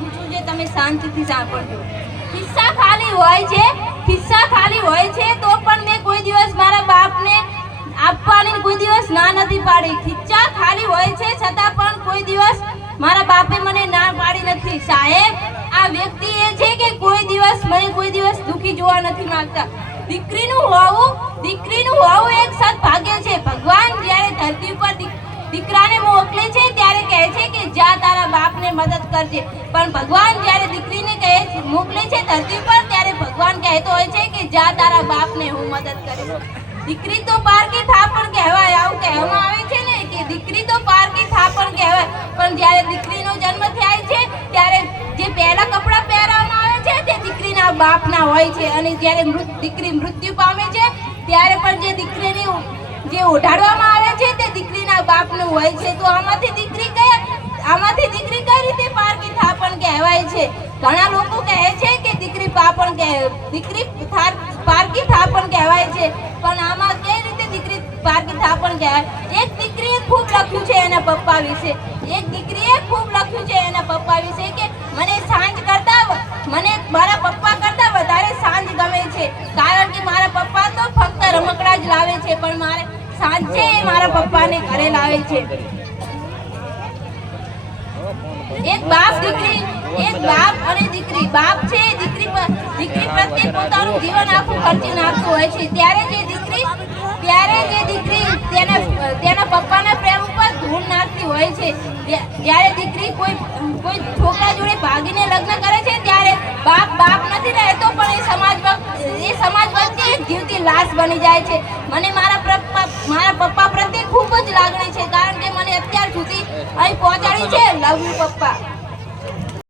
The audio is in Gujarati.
માંગુ છું જે તમે શાંતિથી સાંભળજો. ખિસ્સા ખાલી હોય છે, ખિસ્સા ખાલી હોય છે તો પણ મેં કોઈ દિવસ મારા બાપને આપવાની કોઈ દિવસ ના નથી પાડી. ખિસ્સા ખાલી હોય છે છતાં પણ કોઈ દિવસ મારા બાપે મને ના પાડી નથી. સાહેબ, આ વ્યક્તિ એ છે કે કોઈ દિવસ દુખી જોવા નથી માંગતા. દીકરીનું હોવું એક સદભાગ્ય છે. ભગવાન જ્યારે ધરતી પર દીકરાને મોકલે છે ત્યારે કહે છે કે જા તારા બાપને મદદ કરજે, પણ ભગવાન જ્યારે દીકરીને મોકલે છે ધરતી પર ત્યારે ભગવાન કહેતો હોય છે કે જા તારા બાપને હું મદદ કરીશ. દીકરી તો પારકી થાપણ કહેવાય. આવું કહેવામાં આવે છે ને કે દીકરી તો પારકી થાપણ કહેવાય, પણ જ્યારે દીકરીનો જન્મ થાય છે ત્યારે જે પહેલા કપડાં પહેરવામાં આવે છે તે દીકરીના બાપના હોય છે, અને જ્યારે દીકરી મૃત્યુ પામે છે ત્યારે પણ જે દીકરીની જે ઓઢાડવામાં આવે છે તે દીકરીના બાપનું હોય છે. તો આમાંથી દીકરી કઈ રીતે પારકી થાપણ કહેવાય છે? ઘણા લોકો કહે છે કે દીકરી પારકી થાપણ કહેવાય છે, પણ આમાં કઈ રીતે દીકરી પારકી થાપણ કહેવાય? એક દીકરીએ ખૂબ લખ્યું છે એના પપ્પા વિશે, કે મને મારા પપ્પા કરતા વધારે સાંજ ગમે છે, કારણ કે મારા પપ્પા તો ફક્ત રમકડા જ લાવે છે, પણ મારે સાંજ છે એ મારા પપ્પાને ઘરે લાવે છે. એક બાપ અને દીકરી. બાપ છે દીકરી પ્રત્યે પોતાનું જીવન આખું ખર્ચી નાખતું હોય છે, ત્યારે જે દીકરી તેના પપ્પાના પ્રેમ ઉપર ધૂળ નાખતી હોય છે. જ્યારે દીકરી કોઈ છોકરા જોડે ભાગીને લગ્ન કરે છે ત્યારે બાપ નથી રહેતો, પણ એ સમાજ વચ્ચે એક જીવતી લાશ બની જાય છે. મને મારા પપ્પા પ્રત્યે ખૂબ જ લાગણી છે, કારણ કે મને અત્યાર સુધી અહીં પહોંચાડી છે. લવ યુ પપ્પા.